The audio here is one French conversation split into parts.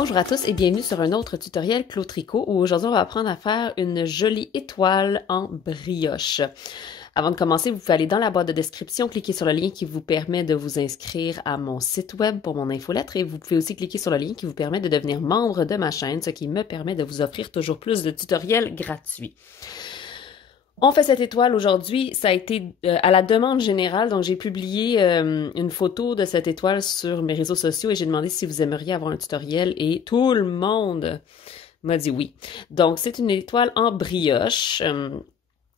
Bonjour à tous et bienvenue sur un autre tutoriel Clos Tricot où aujourd'hui on va apprendre à faire une jolie étoile en brioche. Avant de commencer, vous pouvez aller dans la boîte de description, cliquer sur le lien qui vous permet de vous inscrire à mon site web pour mon infolettre et vous pouvez aussi cliquer sur le lien qui vous permet de devenir membre de ma chaîne, ce qui me permet de vous offrir toujours plus de tutoriels gratuits. On fait cette étoile aujourd'hui, ça a été à la demande générale, donc j'ai publié une photo de cette étoile sur mes réseaux sociaux et j'ai demandé si vous aimeriez avoir un tutoriel et tout le monde m'a dit oui. Donc c'est une étoile en brioche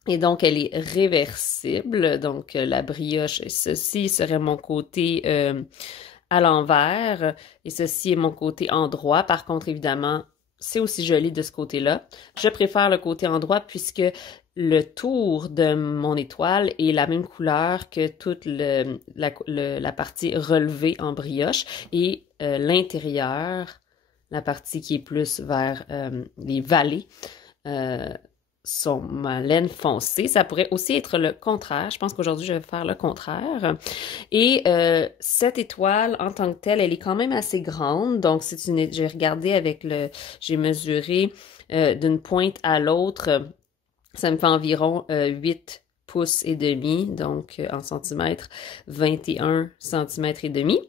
et donc elle est réversible, donc la brioche, ceci serait mon côté à l'envers et ceci est mon côté endroit. Par contre, évidemment, c'est aussi joli de ce côté-là. Je préfère le côté endroit puisque le tour de mon étoile est la même couleur que toute la partie relevée en brioche et l'intérieur, la partie qui est plus vers les vallées, sont ma laine foncée. Ça pourrait aussi être le contraire. Je pense qu'aujourd'hui, je vais faire le contraire. Et cette étoile, en tant que telle, elle est quand même assez grande. Donc, j'ai regardé avec j'ai mesuré d'une pointe à l'autre. Ça me fait environ 8 pouces et demi, donc en centimètres, 21 centimètres et demi.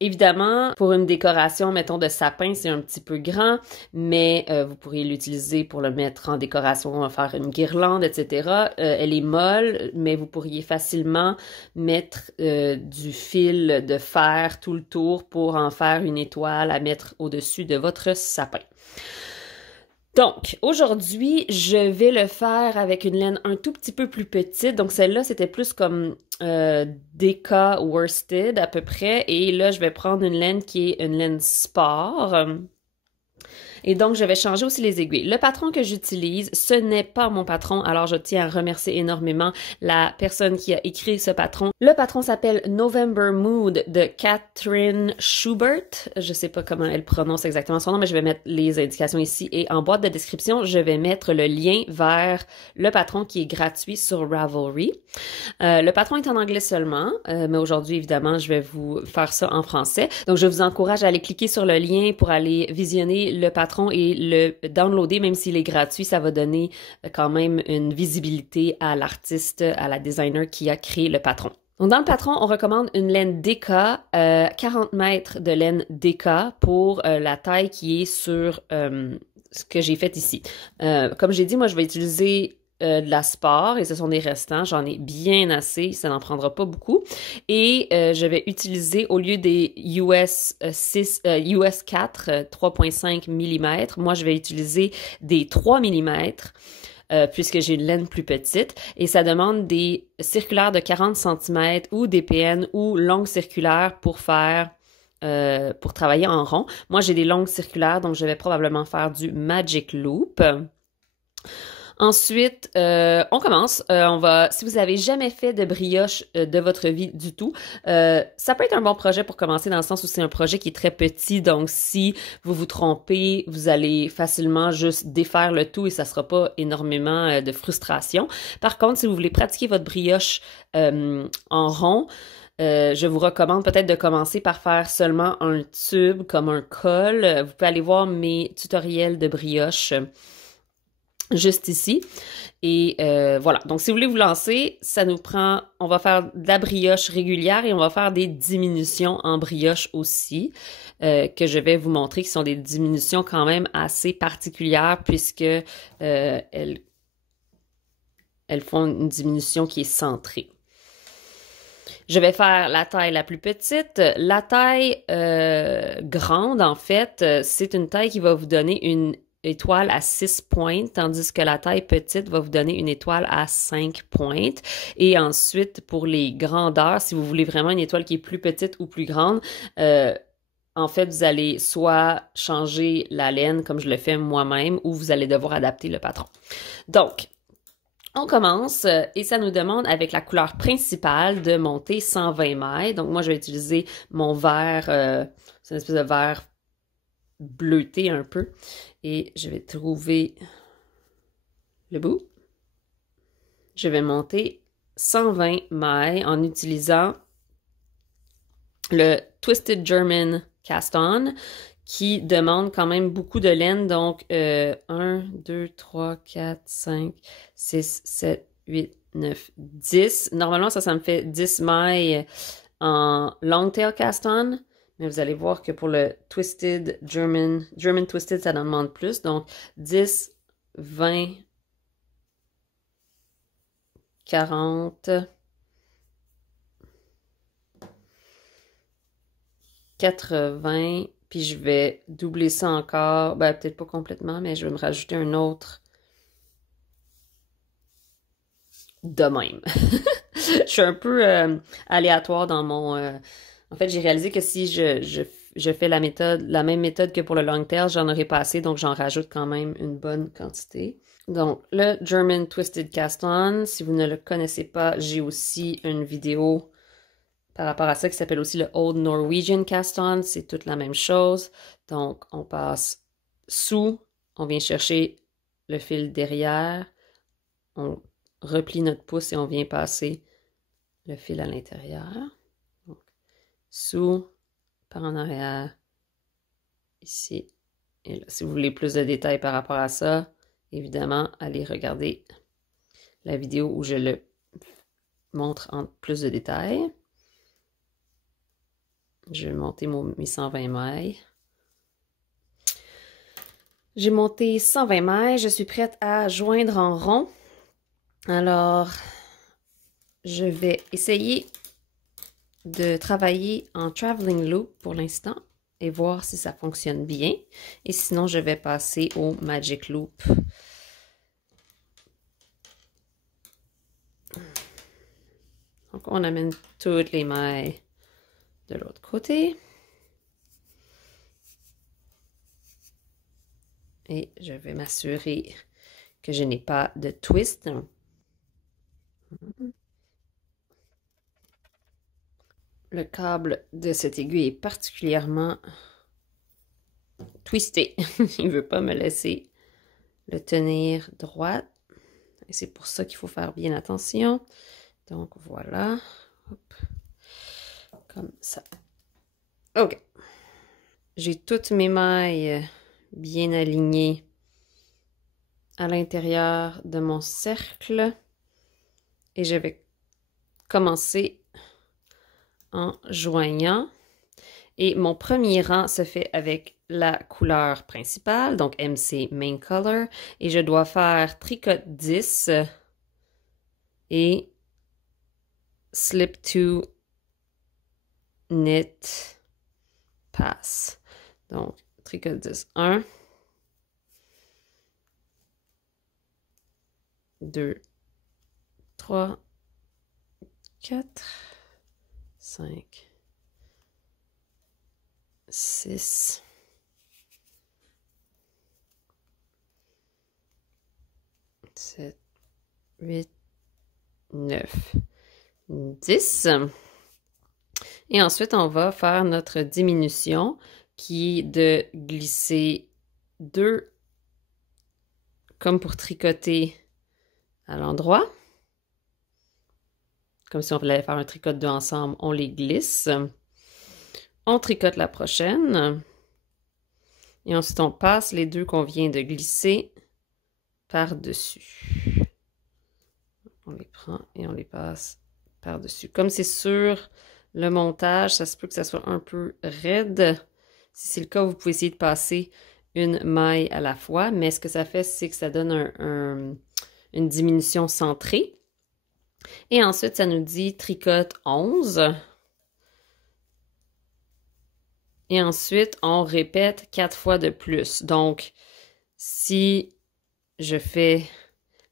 Évidemment, pour une décoration, mettons, de sapin, c'est un petit peu grand, mais vous pourriez l'utiliser pour le mettre en décoration, faire une guirlande, etc. Elle est molle, mais vous pourriez facilement mettre du fil de fer tout le tour pour en faire une étoile à mettre au-dessus de votre sapin. Donc, aujourd'hui, je vais le faire avec une laine un tout petit peu plus petite. Donc, celle-là, c'était plus comme DK worsted à peu près. Et là, je vais prendre une laine qui est une laine sport. Et donc, je vais changer aussi les aiguilles. Le patron que j'utilise, ce n'est pas mon patron, alors je tiens à remercier énormément la personne qui a écrit ce patron. Le patron s'appelle November Mood de Catherine Schubert. Je sais pas comment elle prononce exactement son nom, mais je vais mettre les indications ici. Et en boîte de description, je vais mettre le lien vers le patron qui est gratuit sur Ravelry. Le patron est en anglais seulement, mais aujourd'hui, évidemment, je vais vous faire ça en français. Donc, je vous encourage à aller cliquer sur le lien pour aller visionner le patron et le downloader, même s'il est gratuit, ça va donner quand même une visibilité à l'artiste, à la designer qui a créé le patron. Donc, dans le patron, on recommande une laine DK, 40 mètres de laine DK pour la taille qui est sur ce que j'ai fait ici. Comme j'ai dit, moi, je vais utiliser de la sport et ce sont des restants. J'en ai bien assez, ça n'en prendra pas beaucoup. Et je vais utiliser, au lieu des US 4 3,5 mm, moi je vais utiliser des 3 mm puisque j'ai une laine plus petite. Et ça demande des circulaires de 40 cm ou des PN ou longues circulaires pour travailler en rond. Moi j'ai des longues circulaires, donc je vais probablement faire du Magic Loop. Ensuite, on commence. Si vous avez jamais fait de brioche de votre vie du tout, ça peut être un bon projet pour commencer dans le sens où c'est un projet qui est très petit. Donc, si vous vous trompez, vous allez facilement juste défaire le tout et ça sera pas énormément de frustration. Par contre, si vous voulez pratiquer votre brioche en rond, je vous recommande peut-être de commencer par faire seulement un tube comme un col. Vous pouvez aller voir mes tutoriels de brioche juste ici. Et voilà. Donc, si vous voulez vous lancer, on va faire de la brioche régulière et on va faire des diminutions en brioche aussi, que je vais vous montrer, qui sont des diminutions quand même assez particulières puisque elles font une diminution qui est centrée. Je vais faire la taille la plus petite. La taille grande, en fait, c'est une taille qui va vous donner une étoile à 6 pointes, tandis que la taille petite va vous donner une étoile à 5 pointes. Et ensuite, pour les grandeurs, si vous voulez vraiment une étoile qui est plus petite ou plus grande, en fait, vous allez soit changer la laine comme je le fais moi-même ou vous allez devoir adapter le patron. Donc, on commence et ça nous demande avec la couleur principale de monter 120 mailles. Donc, moi, je vais utiliser mon vert, c'est une espèce de vert bleuté un peu. Et je vais trouver le bout. Je vais monter 120 mailles en utilisant le Twisted German cast-on qui demande quand même beaucoup de laine. Donc, 1, 2, 3, 4, 5, 6, 7, 8, 9, 10. Normalement, ça me fait 10 mailles en long-tail cast-on. Mais vous allez voir que pour le Twisted German Twisted, ça en demande plus. Donc, 10, 20, 40, 80, puis je vais doubler ça encore. Ben, peut-être pas complètement, mais je vais me rajouter un autre de même. Je suis un peu aléatoire dans mon... En fait, j'ai réalisé que si je fais la même méthode que pour le long tail, j'en aurais pas assez, donc j'en rajoute quand même une bonne quantité. Donc, le German Twisted Cast-On, si vous ne le connaissez pas, j'ai aussi une vidéo par rapport à ça qui s'appelle aussi le Old Norwegian Cast-On. C'est toute la même chose. Donc, on passe sous, on vient chercher le fil derrière, on replie notre pouce et on vient passer le fil à l'intérieur. Donc, sous, par en arrière, ici et là. Si vous voulez plus de détails par rapport à ça, évidemment, allez regarder la vidéo où je le montre en plus de détails. Je vais monter mes 120 mailles. J'ai monté 120 mailles. Je suis prête à joindre en rond. Alors, je vais essayer de travailler en traveling loop pour l'instant et voir si ça fonctionne bien. Et sinon, je vais passer au magic loop. Donc, on amène toutes les mailles de l'autre côté. Et je vais m'assurer que je n'ai pas de twist. Le câble de cette aiguille est particulièrement twisté. Il ne veut pas me laisser le tenir droit. Et c'est pour ça qu'il faut faire bien attention. Donc voilà. Hop. Comme ça. OK. J'ai toutes mes mailles bien alignées à l'intérieur de mon cercle. Et je vais commencer en joignant. Et mon premier rang se fait avec la couleur principale, donc MC Main Color. Et je dois faire tricote 10 et slip to knit pass. Donc, tricote 10, 1, 2, 3, 4, 5, 6, 7, 8, 9, 10. Et ensuite, on va faire notre diminution qui est de glisser 2 comme pour tricoter à l'endroit. Comme si on voulait faire un tricot de 2 ensemble, on les glisse. On tricote la prochaine. Et ensuite, on passe les 2 qu'on vient de glisser par-dessus. On les prend et on les passe par-dessus. Comme c'est sur le montage, ça se peut que ça soit un peu raide. Si c'est le cas, vous pouvez essayer de passer une maille à la fois. Mais ce que ça fait, c'est que ça donne une diminution centrée. Et ensuite, ça nous dit tricote 11. Et ensuite, on répète 4 fois de plus. Donc, si je fais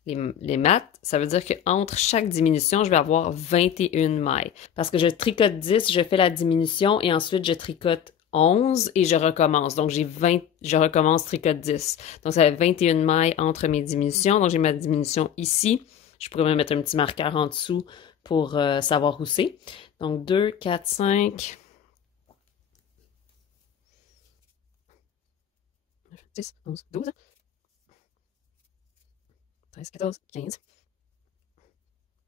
les maths, ça veut dire qu'entre chaque diminution, je vais avoir 21 mailles. Parce que je tricote 10, je fais la diminution et ensuite je tricote 11 et je recommence. Donc, je recommence tricote 10. Donc, ça fait 21 mailles entre mes diminutions. Donc, j'ai ma diminution ici. Je pourrais me mettre un petit marqueur en dessous pour savoir où c'est. Donc, 2, 4, 5... 10, 11, 12, 13, 14, 15,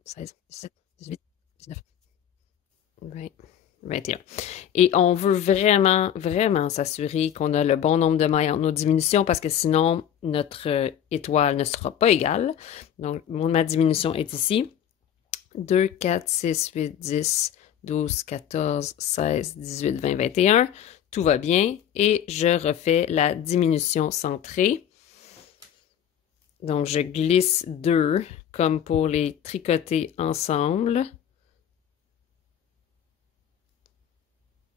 16, 17, 18, 19, 20, 21. Et on veut vraiment, vraiment s'assurer qu'on a le bon nombre de mailles entre nos diminutions parce que sinon, notre étoile ne sera pas égale. Donc, ma diminution est ici. 2, 4, 6, 8, 10, 12, 14, 16, 18, 20, 21. Tout va bien. Et je refais la diminution centrée. Donc, je glisse 2 comme pour les tricoter ensemble.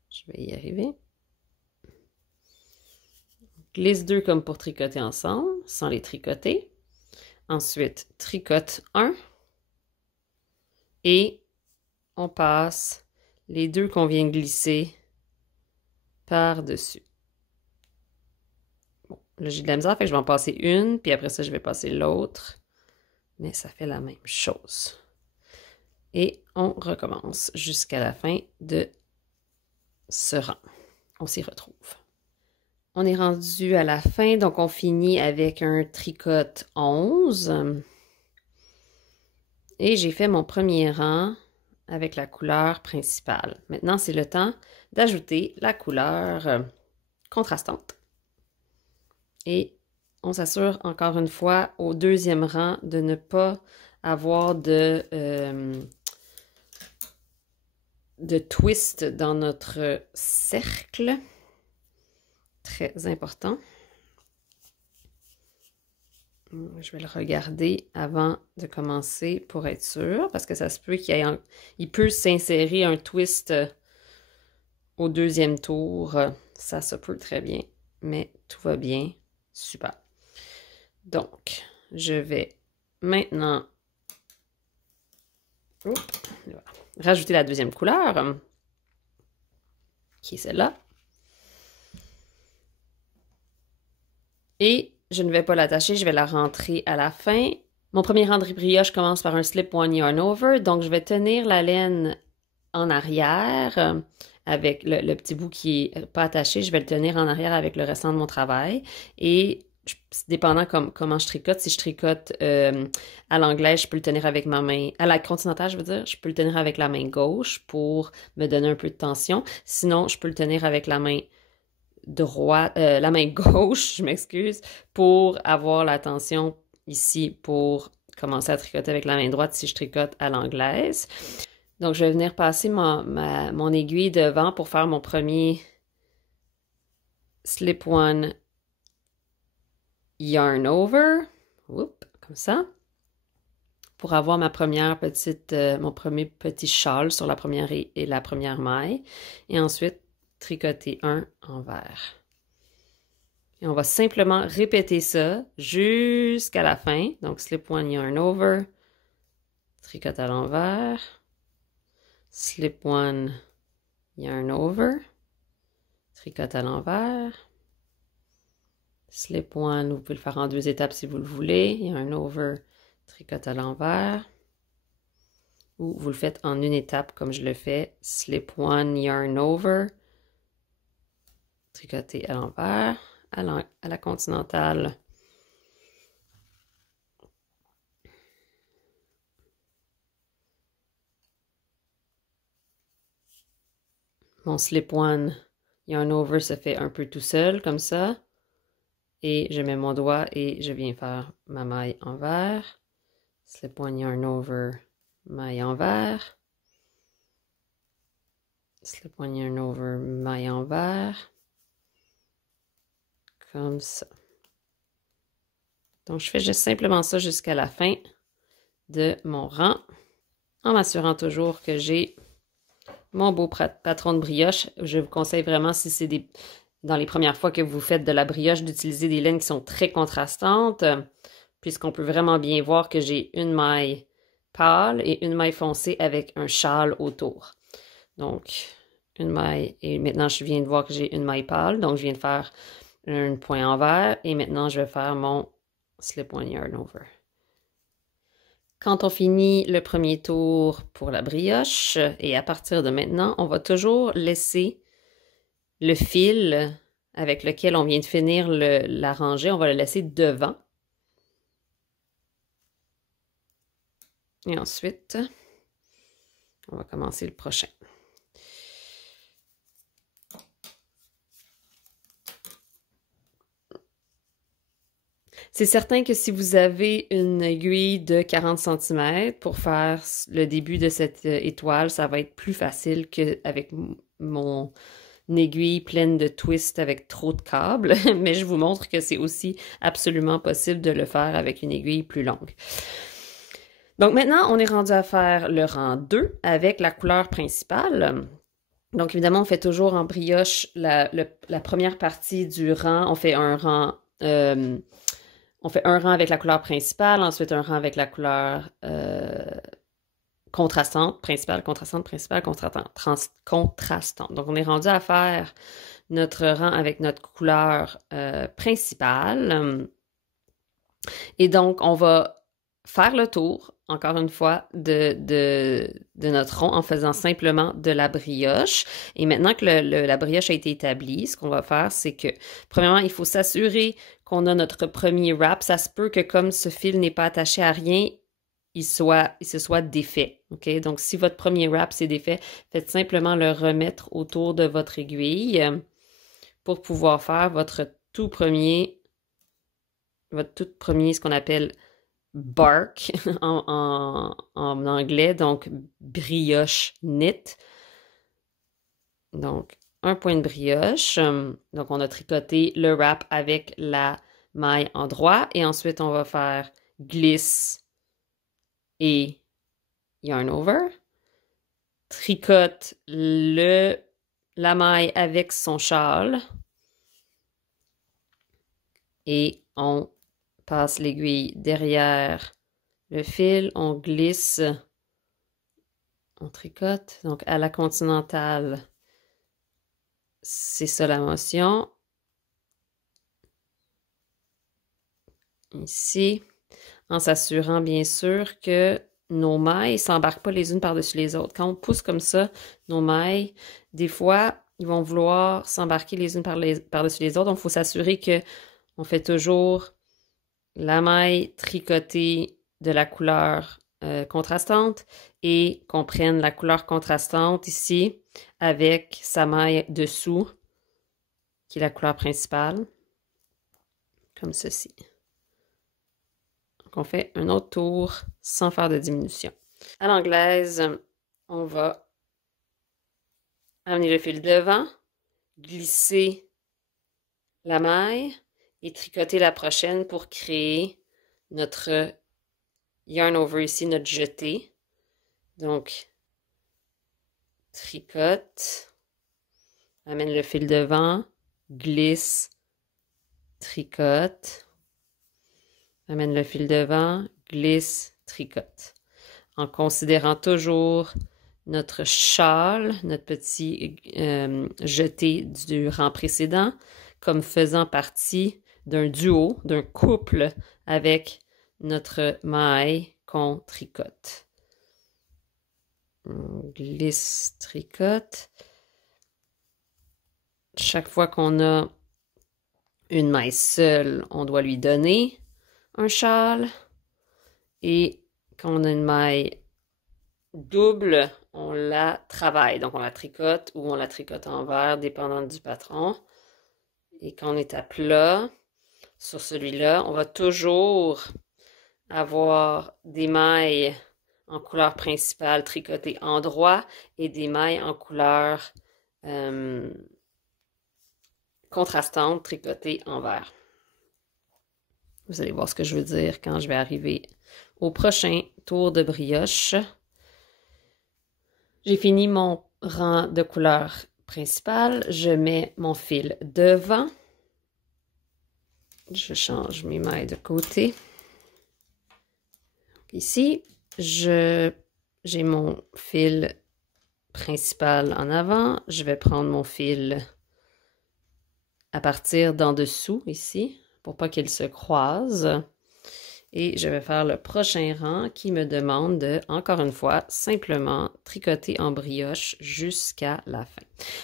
Je vais y arriver. Glisse 2 comme pour tricoter ensemble, sans les tricoter. Ensuite, tricote 1. Et on passe les 2 qu'on vient de glisser par-dessus. Bon, là, j'ai de la misère, fait que je vais en passer une, puis après ça, je vais passer l'autre. Mais ça fait la même chose. Et on recommence jusqu'à la fin de ce rang. On s'y retrouve. On est rendu à la fin, donc on finit avec un tricote 11. Et j'ai fait mon premier rang avec la couleur principale. Maintenant, c'est le temps d'ajouter la couleur contrastante. Et on s'assure encore une fois au deuxième rang de ne pas avoir de twist dans notre cercle. Très important. Je vais le regarder avant de commencer pour être sûr, parce que ça se peut il peut s'insérer un twist au deuxième tour. Ça se peut très bien, mais tout va bien. Super. Donc, je vais maintenant rajouter la deuxième couleur, qui est celle-là. Et je ne vais pas l'attacher, je vais la rentrer à la fin. Mon premier rang de brioche commence par un slip-one yarn over, donc je vais tenir la laine en arrière avec le petit bout qui n'est pas attaché, je vais le tenir en arrière avec le restant de mon travail. Et dépendant comment je tricote, si je tricote à l'anglaise, je peux le tenir avec ma main, à la continentale, je veux dire, je peux le tenir avec la main gauche pour me donner un peu de tension. Sinon, je peux le tenir avec la main droite, la main gauche, je m'excuse, pour avoir la tension ici pour commencer à tricoter avec la main droite si je tricote à l'anglaise. Donc, je vais venir passer mon aiguille devant pour faire mon premier slip-one yarn over. Oups, comme ça. Pour avoir mon premier petit châle sur la première et la première maille. Et ensuite, tricoter un envers. Et on va simplement répéter ça jusqu'à la fin. Donc, slip-one yarn over, tricote à l'envers, slip-one yarn over, tricote à l'envers, slip-one, vous pouvez le faire en 2 étapes si vous le voulez, yarn over, tricote à l'envers, ou vous le faites en 1 étape comme je le fais, slip-one yarn over, tricoter à l'envers, à la continentale. Mon slip-one yarn over se fait un peu tout seul, comme ça. Et je mets mon doigt et je viens faire ma maille envers. Slip-one yarn over, maille envers. Slip-one yarn over, maille envers. Comme ça. Donc, je fais juste simplement ça jusqu'à la fin de mon rang, en m'assurant toujours que j'ai mon beau patron de brioche. Je vous conseille vraiment, si c'est dans les premières fois que vous faites de la brioche, d'utiliser des laines qui sont très contrastantes, puisqu'on peut vraiment bien voir que j'ai une maille pâle et une maille foncée avec un châle autour. Donc, une maille, et maintenant je viens de voir que j'ai une maille pâle, donc je viens de faire un point envers, et maintenant je vais faire mon slip-one yarn over. Quand on finit le premier tour pour la brioche, et à partir de maintenant, on va toujours laisser le fil avec lequel on vient de finir la rangée, on va le laisser devant. Et ensuite, on va commencer le prochain. C'est certain que si vous avez une aiguille de 40 cm pour faire le début de cette étoile, ça va être plus facile qu'avec mon aiguille pleine de twists avec trop de câbles, mais je vous montre que c'est aussi absolument possible de le faire avec une aiguille plus longue. Donc maintenant, on est rendu à faire le rang 2 avec la couleur principale. Donc évidemment, on fait toujours en brioche la première partie du rang. On fait un rang avec la couleur principale, ensuite un rang avec la couleur contrastante, principale, contrastante, principale, contrastante. Donc on est rendu à faire notre rang avec notre couleur principale. Et donc on va faire le tour, encore une fois, de notre rond en faisant simplement de la brioche. Et maintenant que la brioche a été établie, ce qu'on va faire, c'est que, premièrement, il faut s'assurer qu'on a notre premier wrap. Ça se peut que comme ce fil n'est pas attaché à rien, il se soit défait. OK? Donc, si votre premier wrap s'est défait, faites simplement le remettre autour de votre aiguille pour pouvoir faire votre tout premier, ce qu'on appelle bark en anglais, donc brioche knit. Donc, un point de brioche. Donc, on a tricoté le wrap avec la maille en droit et ensuite, on va faire glisse et yarn over. Tricote la maille avec son châle et on passe l'aiguille derrière le fil, on glisse, on tricote. Donc, à la continentale, c'est ça la motion. Ici, en s'assurant bien sûr que nos mailles ne s'embarquent pas les unes par-dessus les autres. Quand on pousse comme ça, nos mailles, des fois, ils vont vouloir s'embarquer les unes par-dessus les autres. Donc, il faut s'assurer qu'on fait toujours la maille tricotée de la couleur contrastante et qu'on prenne la couleur contrastante ici avec sa maille dessous, qui est la couleur principale, comme ceci. Donc, on fait un autre tour sans faire de diminution. À l'anglaise, on va amener le fil devant, glisser la maille et tricoter la prochaine pour créer notre yarn over ici, notre jeté. Donc, tricote, amène le fil devant, glisse, tricote, amène le fil devant, glisse, tricote. En considérant toujours notre châle, notre petit jeté du rang précédent, comme faisant partie d'un duo, d'un couple avec notre maille qu'on tricote. On glisse, tricote. Chaque fois qu'on a une maille seule, on doit lui donner un châle. Et quand on a une maille double, on la travaille. Donc, on la tricote ou on la tricote en envers, dépendant du patron. Et quand on est à plat, sur celui-là, on va toujours avoir des mailles en couleur principale tricotées en droit et des mailles en couleur contrastante tricotées en vert. Vous allez voir ce que je veux dire quand je vais arriver au prochain tour de brioche. J'ai fini mon rang de couleur principale. Je mets mon fil devant. Je change mes mailles de côté. Ici, j'ai mon fil principal en avant. Je vais prendre mon fil à partir d'en dessous, ici, pour pas qu'ils se croisent. Et je vais faire le prochain rang qui me demande de, encore une fois, simplement tricoter en brioche jusqu'à la fin.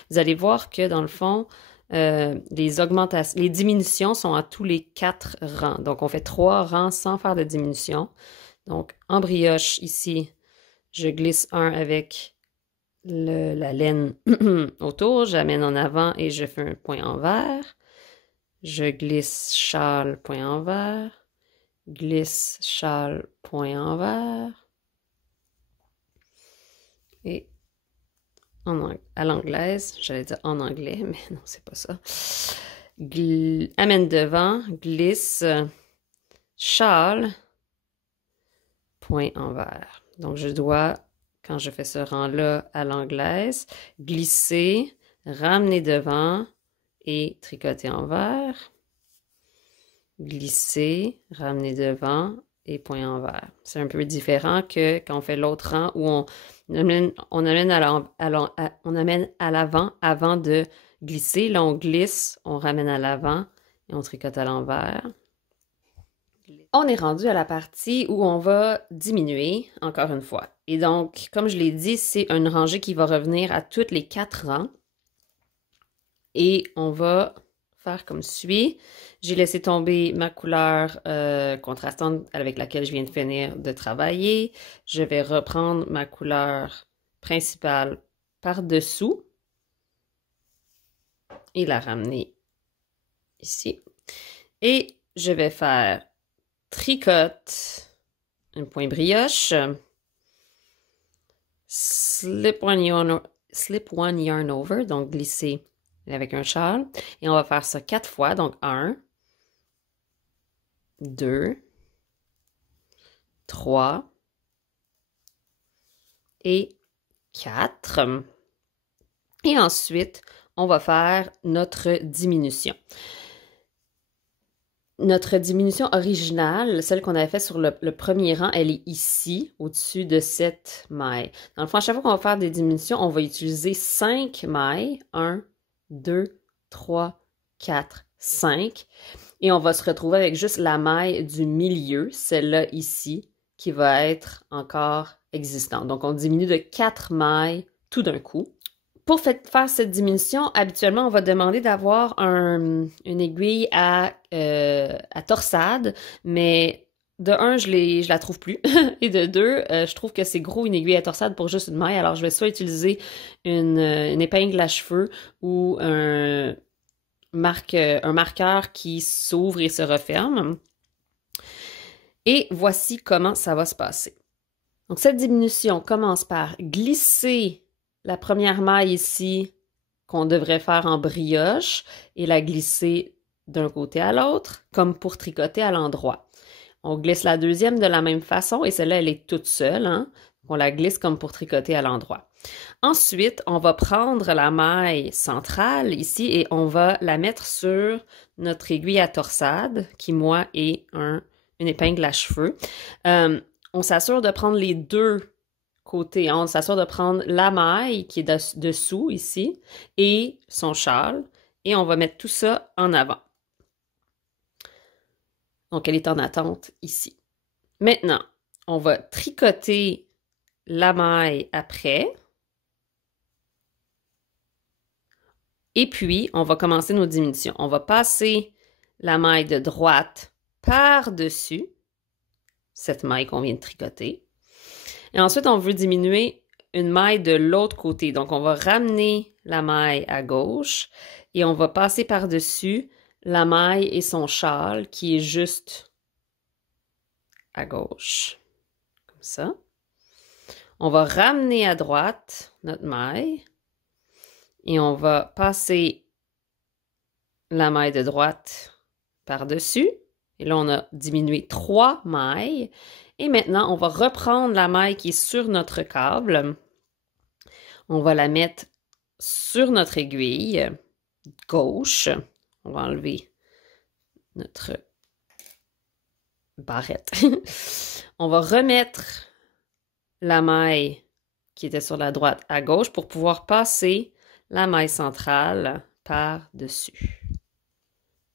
Vous allez voir que, dans le fond, les diminutions sont à tous les 4 rangs. Donc, on fait 3 rangs sans faire de diminution. Donc, en brioche, ici, je glisse un avec la laine autour. J'amène en avant et je fais un point en vert. je glisse châle, point envers, glisse châle, point envers, et à l'anglaise, j'allais dire en anglais, mais non, c'est pas ça. Amène devant, glisse, châle, point envers. Donc, je dois, quand je fais ce rang-là à l'anglaise, glisser, ramener devant et tricoter envers. Glisser, ramener devant et point envers. C'est un peu différent que quand on fait l'autre rang où on amène à l'avant avant de glisser. Là, on glisse, on ramène à l'avant et on tricote à l'envers. On est rendu à la partie où on va diminuer, encore une fois. Et donc, comme je l'ai dit, c'est une rangée qui va revenir à tous les 4 rangs. Et on va faire comme suit. J'ai laissé tomber ma couleur contrastante avec laquelle je viens de finir de travailler. Je vais reprendre ma couleur principale par-dessous et la ramener ici. Et je vais faire tricote, un point brioche, slip one yarn over, donc glisser avec un châle. Et on va faire ça 4 fois, donc 1, 2, 3 et 4. Et ensuite, on va faire notre diminution. Notre diminution originale, celle qu'on avait faite sur le premier rang, elle est ici, au-dessus de cette maille. Dans le fond, à chaque fois qu'on va faire des diminutions, on va utiliser 5 mailles. 1, 2, 3, 4, 5. Et on va se retrouver avec juste la maille du milieu, celle-là ici, qui va être encore existante. Donc, on diminue de 4 mailles tout d'un coup. Pour faire cette diminution, habituellement, on va demander d'avoir une aiguille à torsade, mais de un, je la trouve plus, et de deux, je trouve que c'est gros une aiguille à torsade pour juste une maille, alors je vais soit utiliser une épingle à cheveux ou un marqueur qui s'ouvre et se referme. Et voici comment ça va se passer. Donc, cette diminution commence par glisser la première maille ici qu'on devrait faire en brioche et la glisser d'un côté à l'autre, comme pour tricoter à l'endroit. On glisse la deuxième de la même façon et celle-là, elle est toute seule. Hein? On la glisse comme pour tricoter à l'endroit. Ensuite, on va prendre la maille centrale ici et on va la mettre sur notre aiguille à torsade, qui, moi, est une épingle à cheveux. On s'assure de prendre les deux côté, on s'assure de prendre la maille qui est dessous ici et son châle et on va mettre tout ça en avant. Donc, elle est en attente ici. Maintenant, on va tricoter la maille après et puis on va commencer nos diminutions. On va passer la maille de droite par-dessus cette maille qu'on vient de tricoter. Et ensuite, on veut diminuer une maille de l'autre côté. Donc, on va ramener la maille à gauche et on va passer par-dessus la maille et son châle qui est juste à gauche. Comme ça. On va ramener à droite notre maille et on va passer la maille de droite par-dessus. Et là, on a diminué 3 mailles. Et maintenant, on va reprendre la maille qui est sur notre câble. On va la mettre sur notre aiguille gauche. On va enlever notre barrette. On va remettre la maille qui était sur la droite à gauche pour pouvoir passer la maille centrale par-dessus.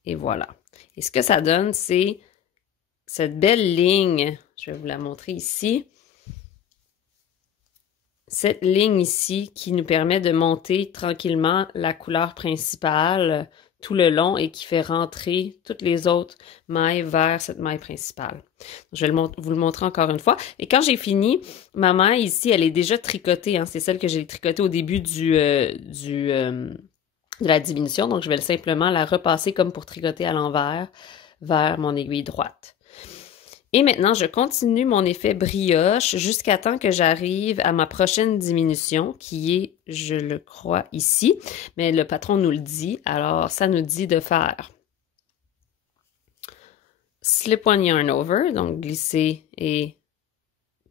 Et voilà. Et ce que ça donne, c'est cette belle ligne. Je vais vous la montrer ici. Cette ligne ici qui nous permet de monter tranquillement la couleur principale tout le long et qui fait rentrer toutes les autres mailles vers cette maille principale. Je vais vous le montrer encore une fois. Et quand j'ai fini, ma maille ici, elle est déjà tricotée. Hein. C'est celle que j'ai tricotée au début de la diminution. Donc, je vais simplement la repasser comme pour tricoter à l'envers vers mon aiguille droite. Et maintenant, je continue mon effet brioche jusqu'à temps que j'arrive à ma prochaine diminution qui est, je le crois, ici. Mais le patron nous le dit, alors ça nous dit de faire slip one yarn over, donc glisser et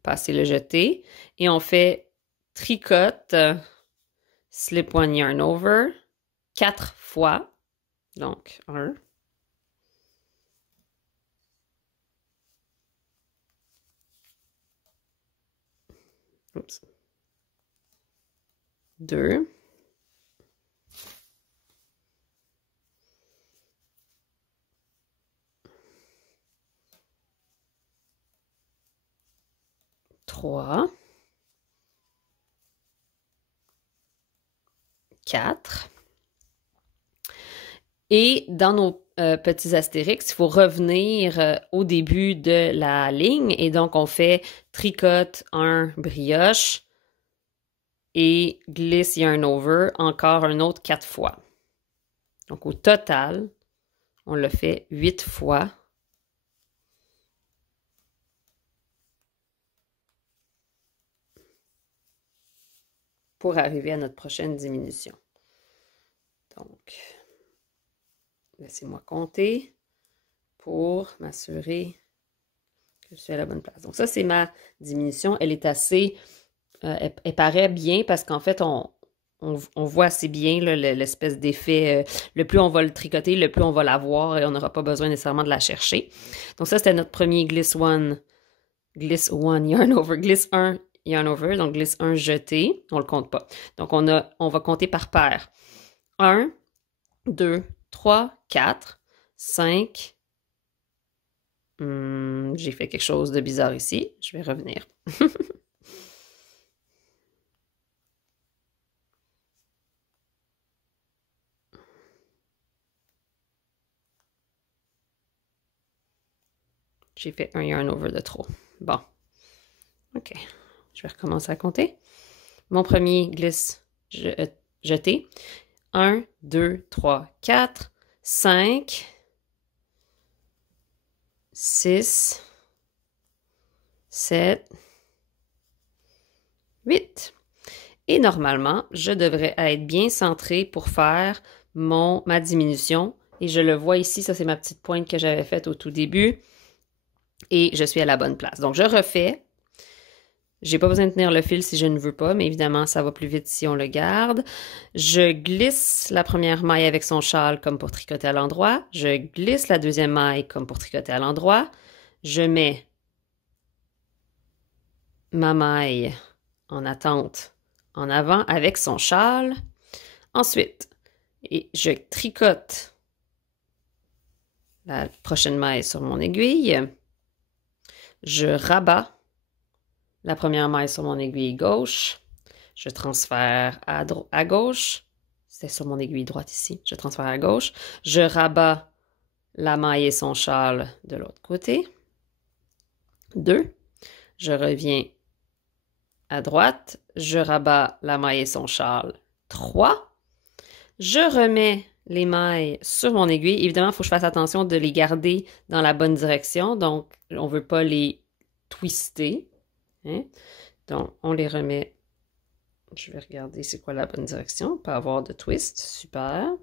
passer le jeté. Et on fait tricote, slip one yarn over, 4 fois. Donc, 1. Oups. 2. 3. 4. Et dans nos petits astérix, il faut revenir au début de la ligne. Et donc, on fait tricote 1 brioche et glisse yarn over encore un autre 4 fois. Donc, au total, on le fait 8 fois. Pour arriver à notre prochaine diminution. Donc, laissez-moi compter pour m'assurer que je suis à la bonne place. Donc ça, c'est ma diminution. Elle est assez... elle paraît bien parce qu'en fait, on voit assez bien l'espèce d'effet. Le plus on va le tricoter, le plus on va l'avoir et on n'aura pas besoin nécessairement de la chercher. Donc ça, c'était notre premier glisse one yarn over, glisse 1 yarn over, donc glisse 1 jeté, on le compte pas. Donc on va compter par paire. 1, 2, 3, 4, 5. J'ai fait quelque chose de bizarre ici. Je vais revenir. J'ai fait un yarn over de trop. Bon. OK. Je vais recommencer à compter. Mon premier glisse jeté. 1, 2, 3, 4, 5, 6, 7, 8. Et normalement, je devrais être bien centrée pour faire ma diminution. Et je le vois ici, ça c'est ma petite pointe que j'avais faite au tout début. Et je suis à la bonne place. Donc, je refais. J'ai pas besoin de tenir le fil si je ne veux pas, mais évidemment, ça va plus vite si on le garde. Je glisse la première maille avec son châle comme pour tricoter à l'endroit. Je glisse la deuxième maille comme pour tricoter à l'endroit. Je mets ma maille en attente en avant avec son châle. Ensuite, je tricote la prochaine maille sur mon aiguille. Je rabats la première maille sur mon aiguille gauche. Je transfère à gauche. C'est sur mon aiguille droite ici. Je transfère à gauche. Je rabats la maille et son châle de l'autre côté. 2. Je reviens à droite. Je rabats la maille et son châle. 3. Je remets les mailles sur mon aiguille. Évidemment, il faut que je fasse attention de les garder dans la bonne direction. Donc, on ne veut pas les twister. Hein? Donc, on les remet. Je vais regarder c'est quoi la bonne direction. Pas avoir de twist. Super.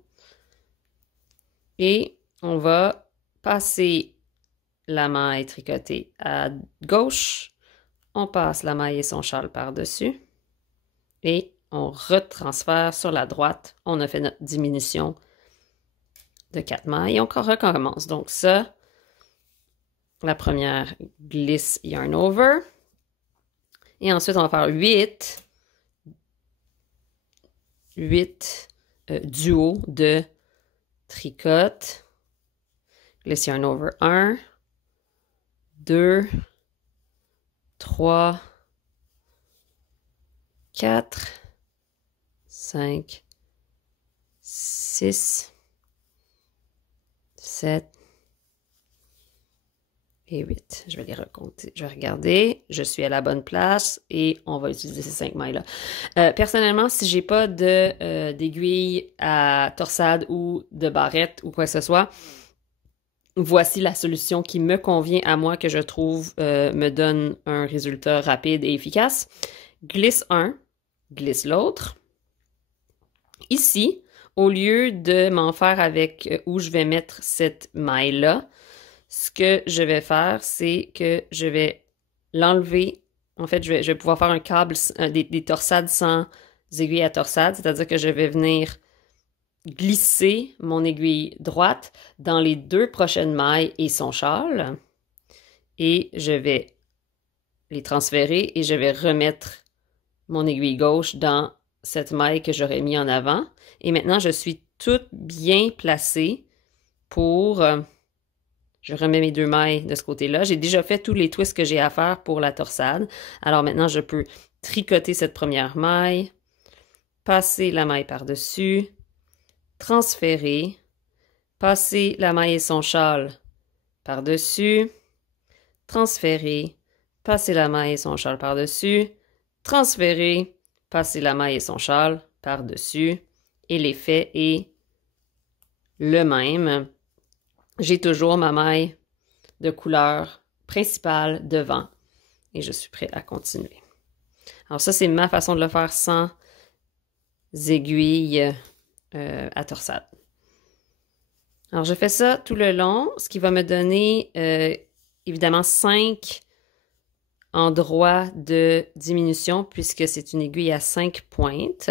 Et on va passer la maille tricotée à gauche. On passe la maille et son châle par-dessus. Et on retransfère sur la droite. On a fait notre diminution de 4 mailles. Et on recommence. Donc ça, la première glisse yarn over. Et ensuite, on va faire 8 duos de tricote. Glisse yarn over 1, 2, 3, 4, 5, 6, 7 et 8. Je vais les recompter. Je vais regarder. Je suis à la bonne place et on va utiliser ces 5 mailles-là. Personnellement, si j'ai pas d'aiguille à torsade ou de barrette ou quoi que ce soit, voici la solution qui me convient à moi, que je trouve me donne un résultat rapide et efficace. Glisse un, glisse l'autre. Ici, au lieu de m'en faire avec où je vais mettre cette maille-là, ce que je vais faire, c'est que je vais l'enlever. En fait, je vais pouvoir faire un câble, des torsades sans aiguille à torsade, c'est-à-dire que je vais venir glisser mon aiguille droite dans les 2 prochaines mailles et son châle. Et je vais les transférer et je vais remettre mon aiguille gauche dans cette maille que j'aurais mis en avant. Et maintenant, je suis toute bien placée pour... je remets mes 2 mailles de ce côté-là. J'ai déjà fait tous les twists que j'ai à faire pour la torsade. Alors maintenant, je peux tricoter cette première maille, passer la maille par-dessus, transférer, passer la maille et son châle par-dessus, transférer, passer la maille et son châle par-dessus, transférer, passer la maille et son châle par-dessus, et l'effet est le même. J'ai toujours ma maille de couleur principale devant et je suis prêt à continuer. Alors ça, c'est ma façon de le faire sans aiguille à torsade. Alors je fais ça tout le long, ce qui va me donner évidemment 5 endroits de diminution puisque c'est une aiguille à 5 pointes.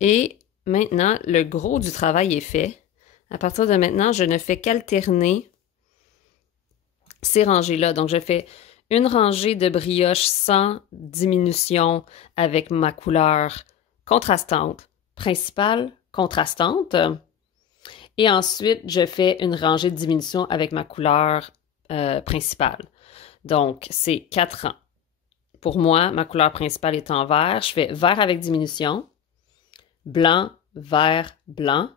Et maintenant, le gros du travail est fait. À partir de maintenant, je ne fais qu'alterner ces rangées-là. Donc, je fais une rangée de brioche sans diminution avec ma couleur contrastante, principale contrastante. Et ensuite, je fais une rangée de diminution avec ma couleur principale. Donc, c'est 4 rangs. Pour moi, ma couleur principale est en vert. Je fais vert avec diminution, blanc, vert, blanc,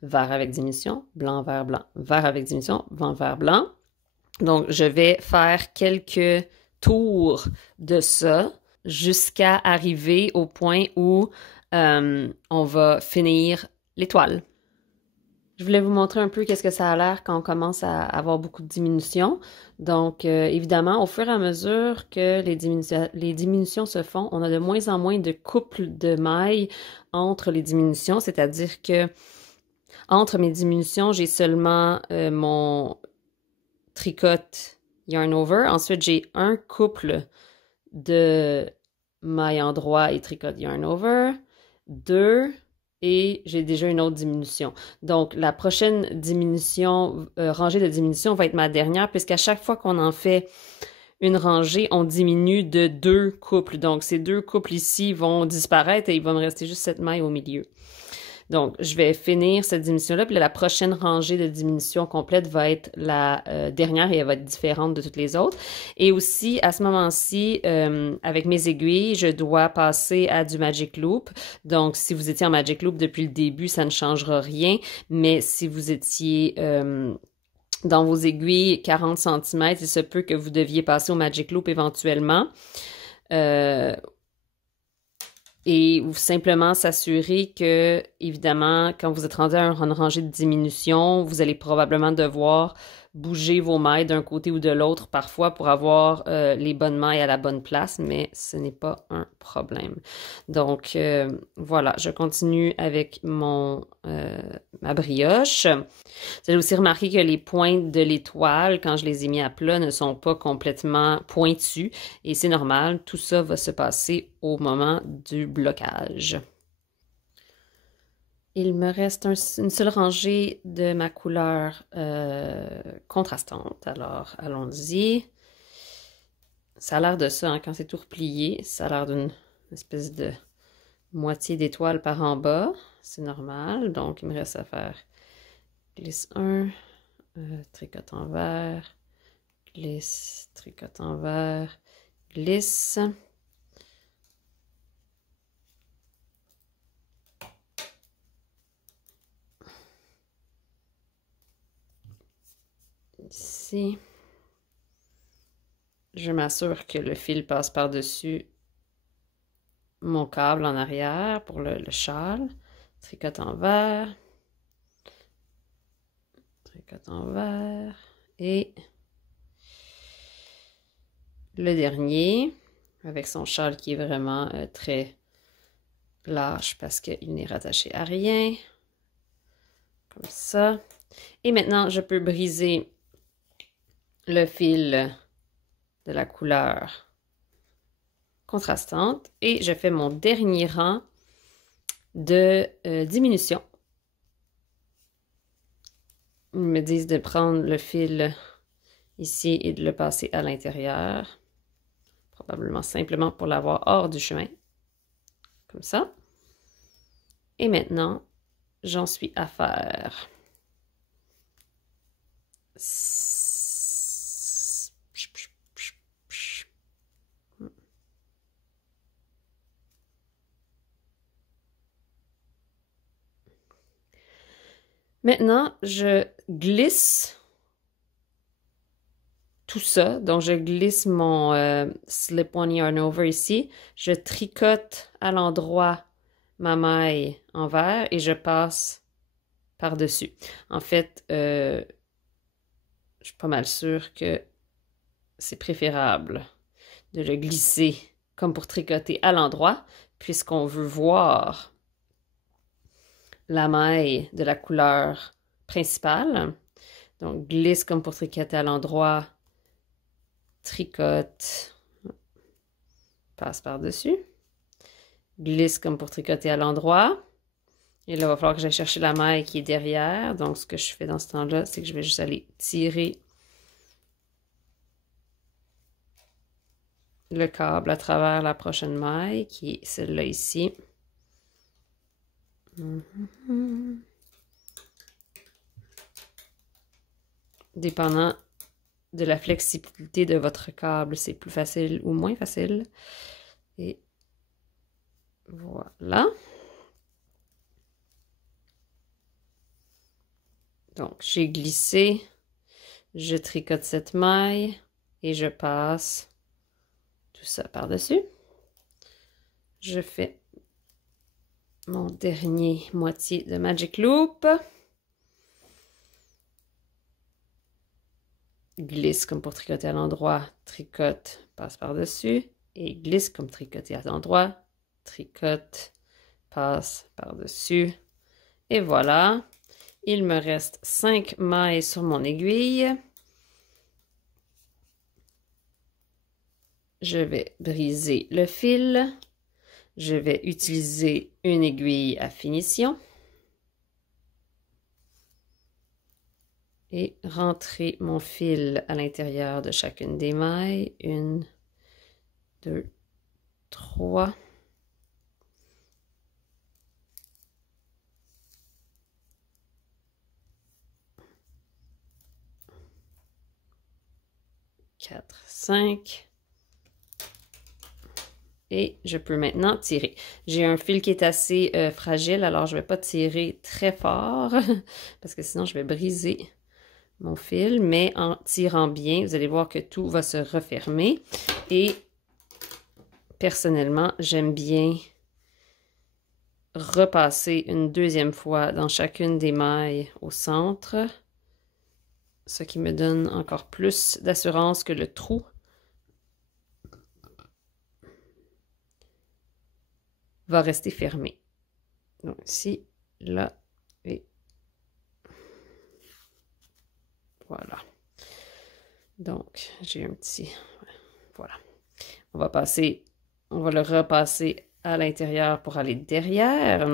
vert avec diminution, blanc, vert, blanc, vert avec diminution, blanc, vert, blanc. Donc, je vais faire quelques tours de ça jusqu'à arriver au point où on va finir l'étoile. Je voulais vous montrer un peu qu'est-ce que ça a l'air quand on commence à avoir beaucoup de diminutions. Donc, évidemment, au fur et à mesure que les diminutions se font, on a de moins en moins de couples de mailles entre les diminutions, c'est-à-dire que entre mes diminutions, j'ai seulement mon tricote yarn over. Ensuite, j'ai un couple de mailles en droit et tricote yarn over, 2, et j'ai déjà une autre diminution. Donc, la prochaine diminution, rangée de diminution va être ma dernière, puisqu'à chaque fois qu'on en fait une rangée, on diminue de 2 couples. Donc, ces 2 couples ici vont disparaître et il va me rester juste cette maille au milieu. Donc, je vais finir cette diminution-là, puis la prochaine rangée de diminution complète va être la dernière et elle va être différente de toutes les autres. Et aussi, à ce moment-ci, avec mes aiguilles, je dois passer à du Magic Loop. Donc, si vous étiez en Magic Loop depuis le début, ça ne changera rien, mais si vous étiez dans vos aiguilles 40 cm, il se peut que vous deviez passer au Magic Loop éventuellement. Et simplement s'assurer que, évidemment, quand vous êtes rendu à une rangée de diminution, vous allez probablement devoir bouger vos mailles d'un côté ou de l'autre parfois pour avoir les bonnes mailles à la bonne place, mais ce n'est pas un problème. Donc, voilà, je continue avec ma brioche. Vous allez aussi remarquer que les pointes de l'étoile, quand je les ai mis à plat, ne sont pas complètement pointues et c'est normal. Tout ça va se passer au moment du blocage. Il me reste une seule rangée de ma couleur contrastante. Alors, allons-y. Ça a l'air de ça, hein, quand c'est tout replié. Ça a l'air d'une espèce de moitié d'étoile par en bas. C'est normal. Donc, il me reste à faire glisse 1, tricote en vert, glisse, tricote en vert, glisse. Ici. Je m'assure que le fil passe par-dessus mon câble en arrière pour le châle. Tricote envers. Tricote envers. Et le dernier, avec son châle qui est vraiment très large parce qu'il n'est rattaché à rien. Comme ça. Et maintenant, je peux briser le fil de la couleur contrastante et je fais mon dernier rang de diminution. Ils me disent de prendre le fil ici et de le passer à l'intérieur. Probablement simplement pour l'avoir hors du chemin. Comme ça. Et maintenant, j'en suis à faire maintenant, je glisse tout ça. Donc, je glisse mon slip-on yarn over ici. Je tricote à l'endroit ma maille envers et je passe par-dessus. En fait, je suis pas mal sûre que c'est préférable de le glisser comme pour tricoter à l'endroit, puisqu'on veut voir la maille de la couleur principale. Donc, glisse comme pour tricoter à l'endroit, tricote, passe par-dessus, glisse comme pour tricoter à l'endroit. Et là, il va falloir que j'aille chercher la maille qui est derrière. Donc, ce que je fais dans ce temps-là, c'est que je vais juste aller tirer le câble à travers la prochaine maille, qui est celle-là ici. Dépendant de la flexibilité de votre câble, c'est plus facile ou moins facile. Et voilà. Donc, j'ai glissé, je tricote cette maille et je passe tout ça par-dessus. Je fais mon dernier moitié de Magic Loop. Glisse comme pour tricoter à l'endroit, tricote, passe par-dessus. Et glisse comme tricoter à l'endroit, tricote, passe par-dessus. Et voilà. Il me reste 5 mailles sur mon aiguille. Je vais briser le fil. Je vais utiliser une aiguille à finition. Et rentrer mon fil à l'intérieur de chacune des mailles. 1, 2, 3. 4, 5. Et je peux maintenant tirer. J'ai un fil qui est assez fragile, alors je ne vais pas tirer très fort parce que sinon je vais briser mon fil. Mais en tirant bien, vous allez voir que tout va se refermer. Et personnellement, j'aime bien repasser une deuxième fois dans chacune des mailles au centre. Ce qui me donne encore plus d'assurance que le trou va rester fermé. Donc ici, là, et voilà. Donc, j'ai un petit... Voilà. On va le repasser à l'intérieur pour aller derrière.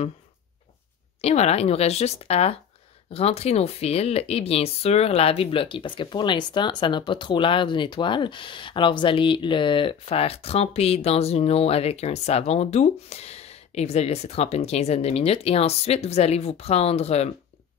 Et voilà, il nous reste juste à rentrer nos fils et bien sûr laver bloqué parce que pour l'instant, ça n'a pas trop l'air d'une étoile. Alors, vous allez le faire tremper dans une eau avec un savon doux et vous allez laisser tremper une quinzaine de minutes. Et ensuite, vous allez vous prendre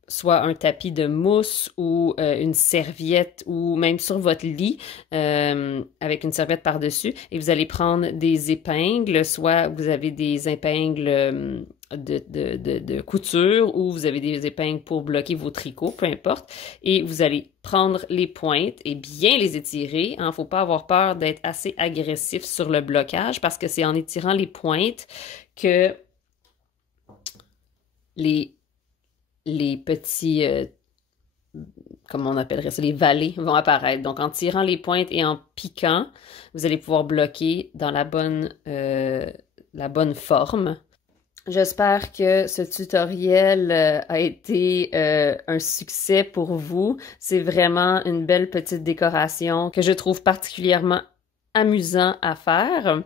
soit un tapis de mousse ou une serviette ou même sur votre lit avec une serviette par-dessus et vous allez prendre des épingles, soit vous avez des épingles de couture ou vous avez des épingles pour bloquer vos tricots, peu importe. Et vous allez prendre les pointes et bien les étirer. Il ne faut pas avoir peur d'être assez agressif sur le blocage parce que c'est en étirant les pointes que les petits, comment on appellerait ça, les vallées vont apparaître. Donc, en tirant les pointes et en piquant, vous allez pouvoir bloquer dans la bonne forme. J'espère que ce tutoriel a été un succès pour vous. C'est vraiment une belle petite décoration que je trouve particulièrement amusant à faire.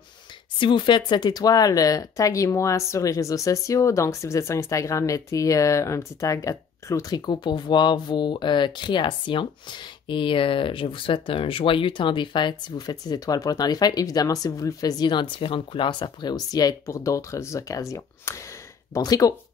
Si vous faites cette étoile, taguez-moi sur les réseaux sociaux. Donc, si vous êtes sur Instagram, mettez un petit tag à Clos Tricot pour voir vos créations. Et je vous souhaite un joyeux temps des fêtes si vous faites ces étoiles pour le temps des fêtes. Évidemment, si vous le faisiez dans différentes couleurs, ça pourrait aussi être pour d'autres occasions. Bon tricot!